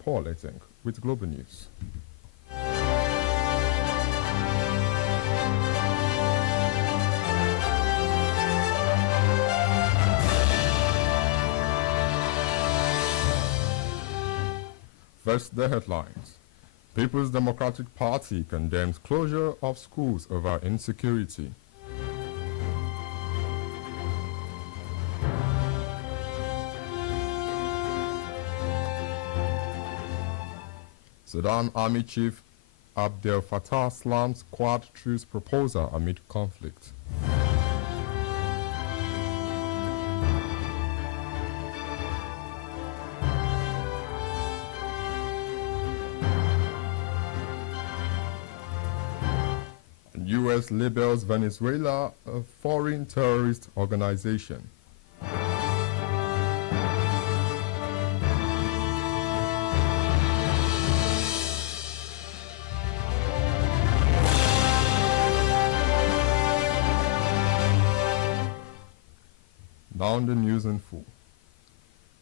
Paul ETENG with Global News. First, the headlines. People's Democratic Party condemns closure of schools over insecurity. Sudan Army Chief Abdel Fattah slams Quad truce proposal amid conflict. U.S. labels Venezuela a foreign terrorist organization. Now the news in full.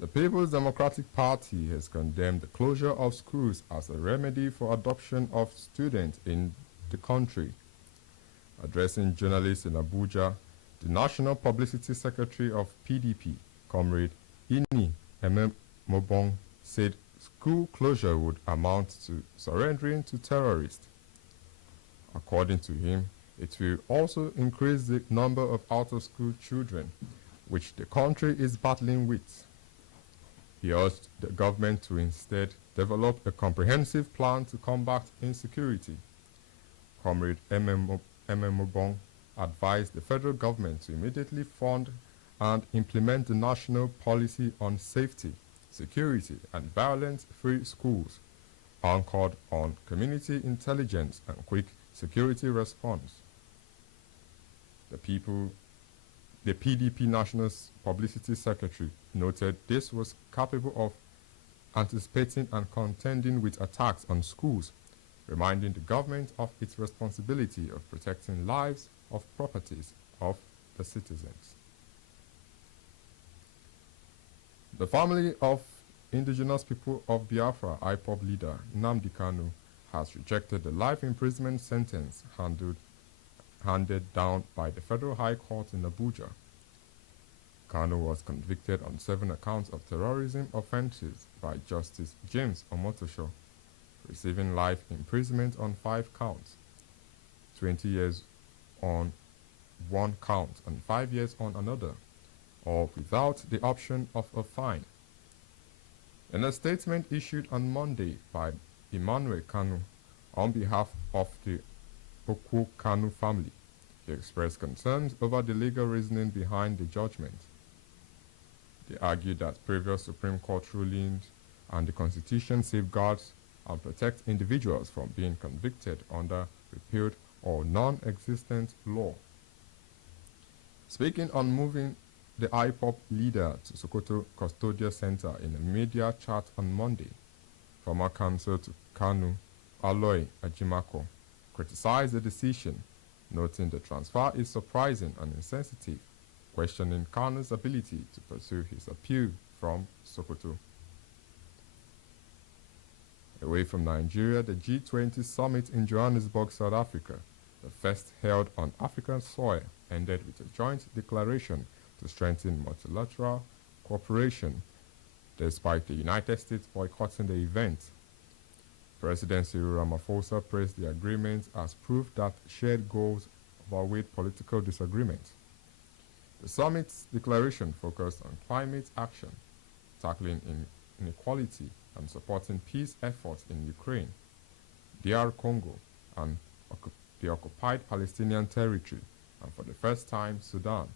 The People's Democratic Party has condemned the closure of schools as a remedy for adoption of students in the country. Addressing journalists in Abuja, the National Publicity Secretary of PDP, Comrade Ini Ememobong, said school closure would amount to surrendering to terrorists. According to him, it will also increase the number of out-of-school children, which the country is battling with. He urged the government to instead develop a comprehensive plan to combat insecurity. Comrade Ememobong advised the federal government to immediately fund and implement the national policy on safety, security, and violence-free schools, anchored on community intelligence and quick security response. The PDP National Publicity Secretary noted this was capable of anticipating and contending with attacks on schools, reminding the government of its responsibility of protecting lives of properties of the citizens. The family of indigenous people of Biafra IPOB leader Nnamdi Kanu has rejected the life imprisonment sentence handed down by the Federal High Court in Abuja. Kanu was convicted on 7 accounts of terrorism offenses by Justice James Omotosho, receiving life imprisonment on 5 counts, 20 years on 1 count and 5 years on another, or without the option of a fine. In a statement issued on Monday by Emmanuel Kanu on behalf of the Okwu Kanu family, he expressed concerns over the legal reasoning behind the judgment. They argued that previous Supreme Court rulings and the Constitution safeguards and protect individuals from being convicted under repealed or non-existent law. Speaking on moving the IPOB leader to Sokoto Custodial Center in a media chat on Monday, former counsel to Kanu, Aloy Ajimako, criticized the decision, noting the transfer is surprising and insensitive, questioning Kanu's ability to pursue his appeal from Sokoto. Away from Nigeria, the G20 summit in Johannesburg, South Africa, the first held on African soil, ended with a joint declaration to strengthen multilateral cooperation, despite the United States boycotting the event. President Cyril Ramaphosa praised the agreement as proof that shared goals outweigh political disagreements. The summit's declaration focused on climate action, tackling inequality, and supporting peace efforts in Ukraine, DR Congo, and the occupied Palestinian territory, and for the first time, Sudan.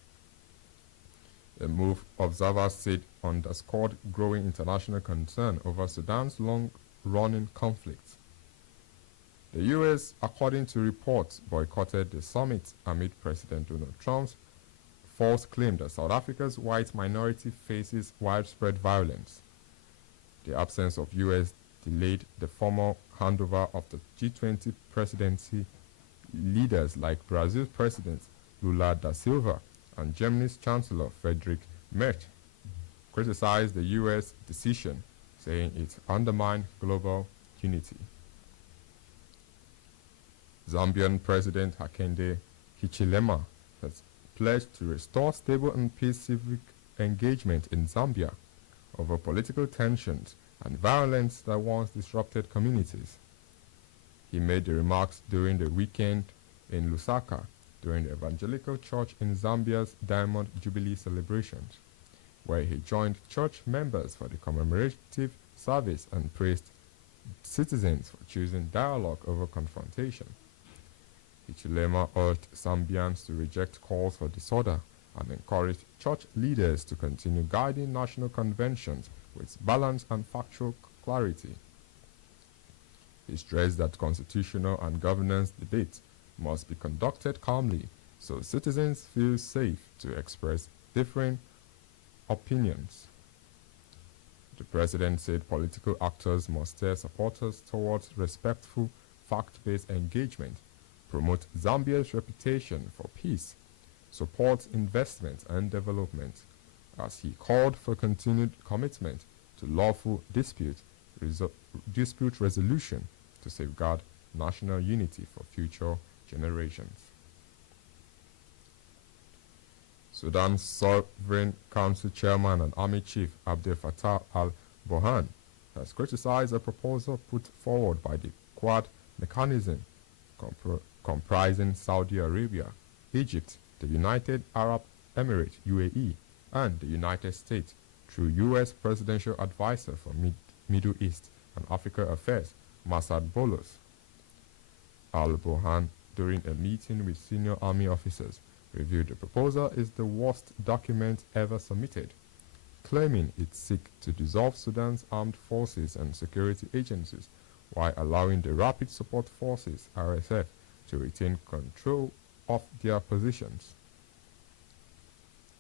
The move, observers said, underscored growing international concern over Sudan's long-running conflict. The U.S., according to reports, boycotted the summit amid President Donald Trump's false claim that South Africa's white minority faces widespread violence. The absence of U.S. delayed the formal handover of the G20 presidency. Leaders like Brazil's President Lula da Silva and Germany's Chancellor Friedrich Merz criticized the U.S. decision, saying it undermined global unity. Zambian President Hakainde Hichilema has pledged to restore stable and peaceful civic engagement in Zambia over political tensions and violence that once disrupted communities. He made the remarks during the weekend in Lusaka during the Evangelical Church in Zambia's Diamond Jubilee celebrations, where he joined church members for the commemorative service and praised citizens for choosing dialogue over confrontation. Hichilema urged Zambians to reject calls for disorder and encouraged church leaders to continue guiding national conventions with balance and factual clarity. He stressed that constitutional and governance debates must be conducted calmly so citizens feel safe to express differing opinions. The president said political actors must steer supporters towards respectful, fact-based engagement, promote Zambia's reputation for peace, support investment and development, as he called for continued commitment to lawful dispute resolution to safeguard national unity for future generations. Sudan's Sovereign Council Chairman and Army Chief Abdel Fattah al-Burhan has criticized a proposal put forward by the Quad mechanism comprising Saudi Arabia, Egypt, the United Arab Emirates (UAE), and the United States through U.S. Presidential Advisor for Middle East and Africa Affairs, Masad Bolos. Al-Burhan, during a meeting with senior army officers, reviewed the proposal is the worst document ever submitted, claiming it seeks to dissolve Sudan's armed forces and security agencies while allowing the Rapid Support Forces (RSF) to retain control of their positions.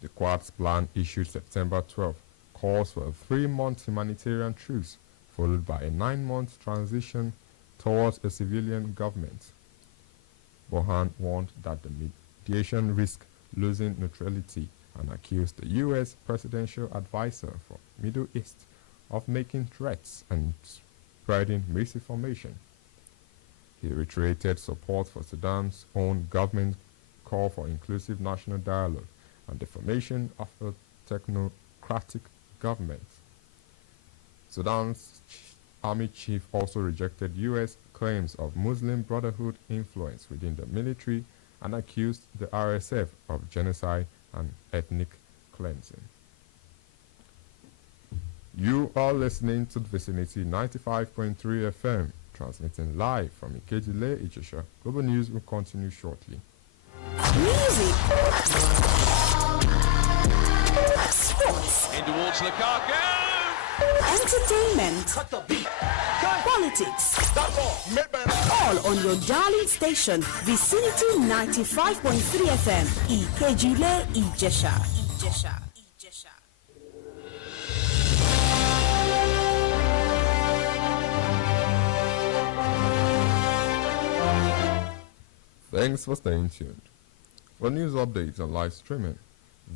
The Quad's plan, issued September 12, calls for a 3-month humanitarian truce followed by a 9-month transition towards a civilian government. Burhan warned that the mediation risked losing neutrality and accused the U.S. Presidential Advisor for Middle East of making threats and spreading misinformation. He reiterated support for Sudan's own government call for inclusive national dialogue and the formation of a technocratic government. Sudan's army chief also rejected U.S. claims of Muslim Brotherhood influence within the military and accused the RSF of genocide and ethnic cleansing. You are listening to the Vicinity 95.3 FM, transmitting live from Ikejile, Ijesha. Global News will continue shortly. Music, sports, in towards Lukaku, entertainment, politics, all on your darling station, Vicinity 95.3 FM, Ikejile, Ijesha. Thanks for staying tuned. For news updates and live streaming,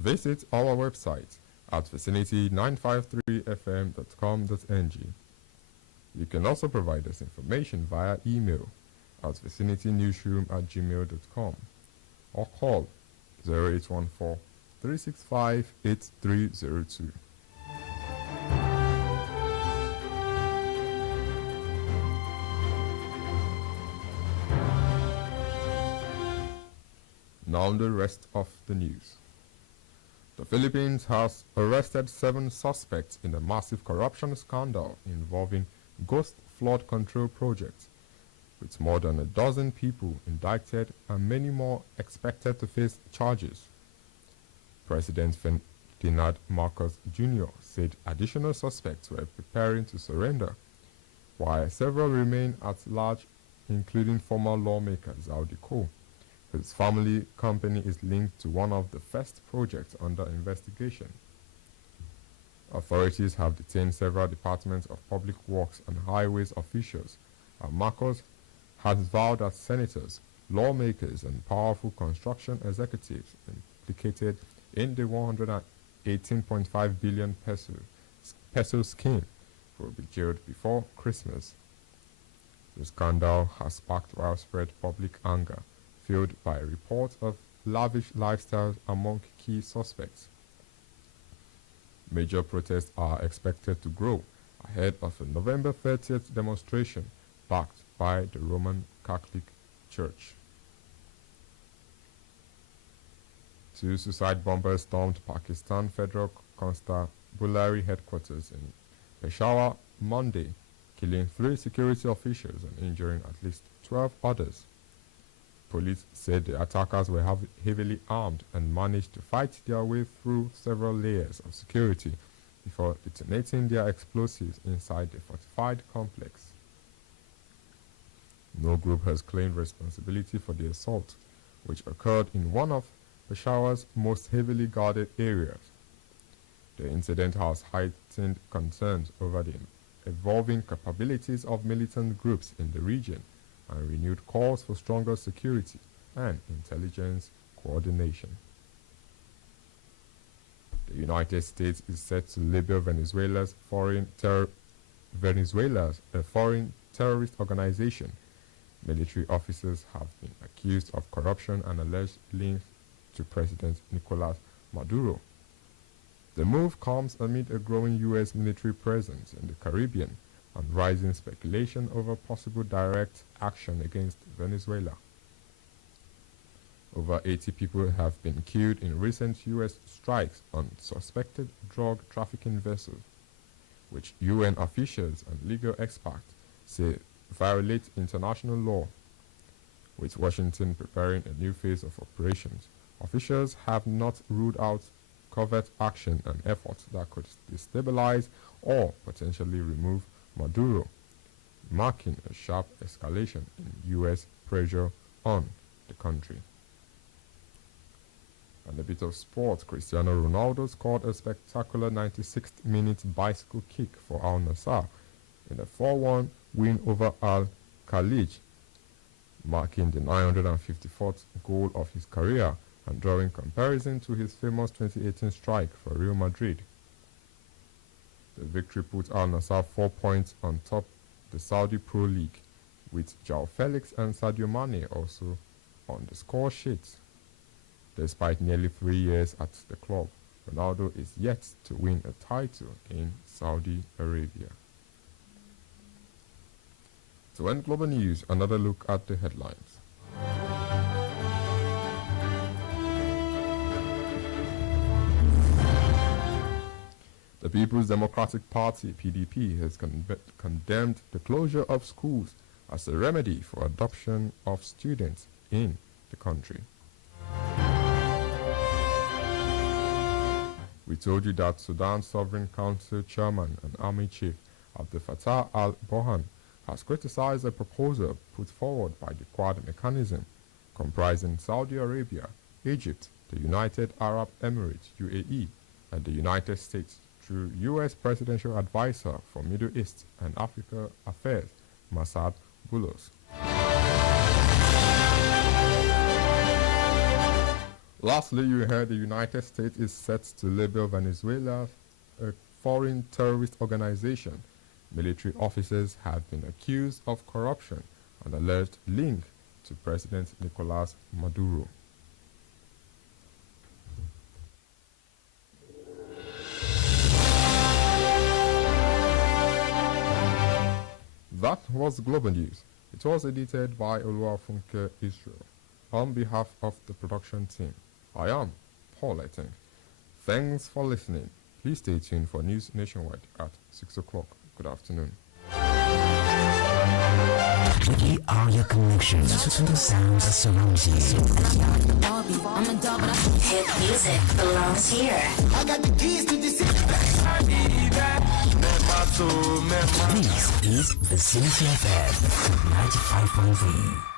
visit our website at vicinity953fm.com.ng. You can also provide us information via email at vicinitynewsroom@gmail.com or call 0814 365 8302. Now the rest of the news. The Philippines has arrested 7 suspects in a massive corruption scandal involving ghost flood control projects, with more than a dozen people indicted and many more expected to face charges. President Ferdinand Marcos Jr. said additional suspects were preparing to surrender, while several remain at large, including former lawmaker Zaudi Ko. His family company is linked to one of the first projects under investigation. Authorities have detained several departments of public works and highways officials, and Marcos has vowed that senators, lawmakers, and powerful construction executives implicated in the 118.5 billion peso scheme will be jailed before Christmas. The scandal has sparked widespread public anger, fueled by reports of lavish lifestyles among key suspects. Major protests are expected to grow ahead of a November 30th demonstration backed by the Roman Catholic Church. Two suicide bombers stormed Pakistan Federal Constabulary headquarters in Peshawar Monday, killing 3 security officials and injuring at least 12 others. Police said the attackers were heavily armed and managed to fight their way through several layers of security before detonating their explosives inside the fortified complex. No group has claimed responsibility for the assault, which occurred in one of Peshawar's most heavily guarded areas. The incident has heightened concerns over the evolving capabilities of militant groups in the region and renewed calls for stronger security and intelligence coordination. The United States is set to label Venezuela a foreign terrorist organization. Military officers have been accused of corruption and alleged links to President Nicolas Maduro. The move comes amid a growing U.S. military presence in the Caribbean and rising speculation over possible direct action against Venezuela. Over 80 people have been killed in recent U.S. strikes on suspected drug trafficking vessels, which UN officials and legal experts say violate international law. With Washington preparing a new phase of operations, officials have not ruled out covert action and efforts that could destabilize or potentially remove Maduro, marking a sharp escalation in U.S. pressure on the country. And a bit of sport, Cristiano Ronaldo scored a spectacular 96th minute bicycle kick for Al Nassr in a 4-1 win over Al Khalij, marking the 954th goal of his career and drawing comparison to his famous 2018 strike for Real Madrid. The victory put Al Nassr 4 points on top the Saudi Pro League, with João Felix and Sadio Mane also on the score sheet. Despite nearly 3 years at the club, Ronaldo is yet to win a title in Saudi Arabia. To end global news, another look at the headlines. The People's Democratic Party, PDP, has condemned the closure of schools as a remedy for adoption of students in the country. We told you that Sudan's Sovereign Council Chairman and Army Chief Abdel Fattah al-Burhan has criticized a proposal put forward by the Quad mechanism, comprising Saudi Arabia, Egypt, the United Arab Emirates, UAE, and the United States, through U.S. Presidential Advisor for Middle East and Africa Affairs, Massad Boulos. Lastly, you heard the United States is set to label Venezuela a foreign terrorist organization. Military officers have been accused of corruption and alleged link to President Nicolas Maduro. That was Global News. It was edited by Oluwafunke Israel. On behalf of the production team, I am Paul ETENG. Thanks for listening. Please stay tuned for news nationwide at 6 o'clock. Good afternoon. We are your connection to the sounds that surround you. Hit music belongs here. I got the keys to the city. This is Vicinity FM 95.3.